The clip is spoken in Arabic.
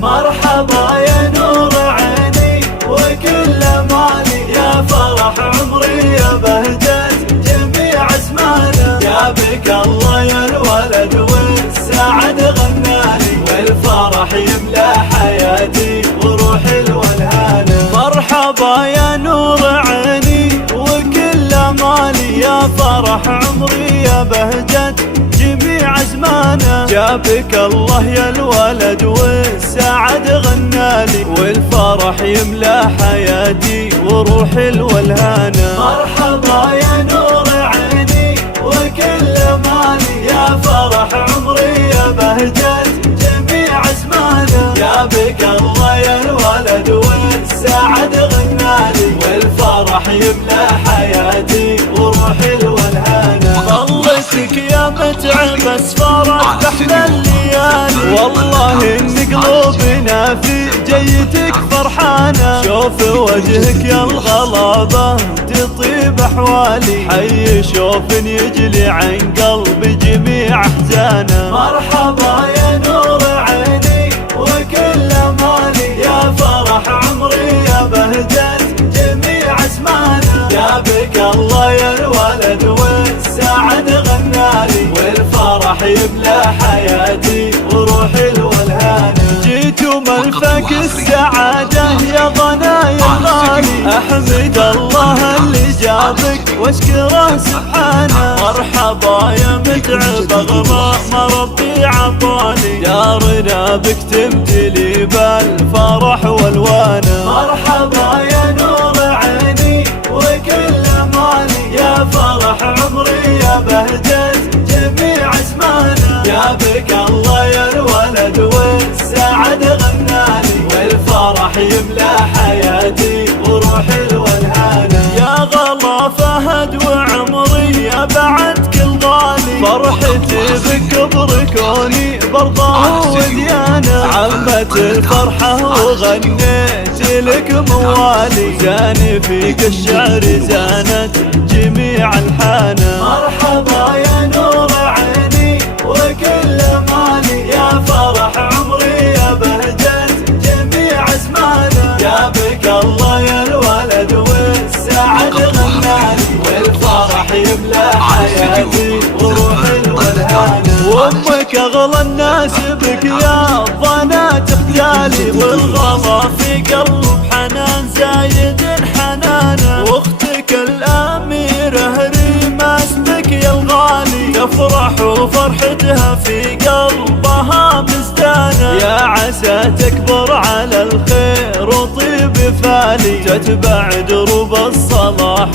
مرحبا يا نور عيني وكل مالي، يا فرح عمري يا بهجة جميع اسمانا. جابك الله يا الولد والسعد غنالي، والفرح يملى حياتي وروحي الولهانة. مرحبا يا نور عيني وكل مالي، يا فرح عمري يا بهجة جميع ازمانه. جابك الله يا الولد والسعد غنالي، والفرح يملى حياتي وروحي الولهانة. مرحبا يا نور عيني وكل مالي، يا فرح عمري يا بهجة جميع ازمانه. جابك الله يا الولد والسعد غنالي، والفرح يملى حياتي وروحي الولهانة. ظلتك يا متعب اسفارك احلى الليالي، والله ان قلوبنا في جيتك فرحانه. شوف وجهك يا الغلابه تطيب احوالي، حي شوف يجلي عن قلبي جميع احزانه. مرحبا يا نور عيني وكل مالي، يا فرح عمري يا بهجة جميع اسمانا. جابك الله يا الولد والسعد غنالي، والفرح يملى حياتي وروحي الولهانة. جيت وملفك السعادة يا ضنايا الغالي، احمد الله اللي جابك واشكره سبحانه. مرحبا يا متعب اغلى ما ربي عطاني، دارنا بك تمتلي بالفرح والوانه. مرحبا يا نور عيني وكل مالي، يا فرح عمري يا بهجة جميع اسمانا. جابك الله يا الولد والسعد غنالي، والفرح يملى حياتي وروحي الولهانة. يا غلا فهد وعمري يا بعد كل غالي، فرحتي بك بركوني برضاه وديانة. عمت الفرحة وغنيت لك موالي، زاني فيك الشعر زانت جميع الحانة. مرحبا يا نور عيني وكل مالي، يا فرح عمري يا بهجة جميع اسمانا. جابك الله يا الولد والسعد غنالي، والفرح يملى حياتي وروحي الولهانة. وامك اغلى الناس بك يا ضنات اختيالي، والغلا في قلب حنان زايد حنانه. واختك الاميره ريماس بك يا الغالي، تفرح وفرحتها في قلبها مزدانه. يا عسى تكبر على الخير وطيب فالي، تتبع دروب الصلاح